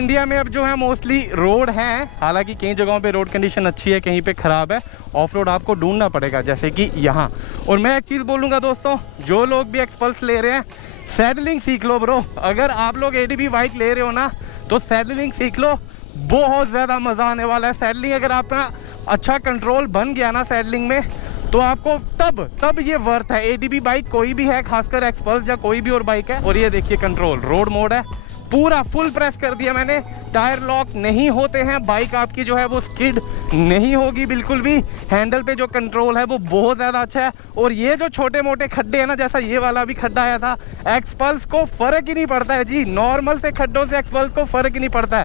India में अब जो है मोस्टली रोड हैं, हालांकि कई जगहों पे रोड कंडीशन अच्छी है, कहीं पे ख़राब है। ऑफ रोड आपको ढूंढना पड़ेगा, जैसे कि यहाँ। और मैं एक चीज़ बोलूँगा दोस्तों, जो लोग भी एक्सपल्स ले रहे हैं, सैडलिंग सीख लो ब्रो। अगर आप लोग एडीबी बाइक ले रहे हो ना, तो सैडलिंग सीख लो, बहुत ज़्यादा मज़ा आने वाला है। सैडलिंग अगर आपका अच्छा कंट्रोल बन गया ना सैडलिंग में, तो आपको तब ये वर्थ है। एडीबी बाइक कोई भी है, खासकर एक्सपल्स या कोई भी और बाइक है। और ये देखिए कंट्रोल, रोड मोड है, पूरा फुल प्रेस कर दिया मैंने। टायर लॉक नहीं होते हैं, बाइक आपकी जो है वो स्किड नहीं होगी बिल्कुल भी। हैंडल पे जो कंट्रोल है वो बहुत ज़्यादा अच्छा है। और ये जो छोटे मोटे खड्डे हैं ना, जैसा ये वाला भी खड्डा आया था, एक्सपल्स को फ़र्क ही नहीं पड़ता है जी। नॉर्मल से खड्डों से एक्सपल्स को फ़र्क ही नहीं पड़ता है।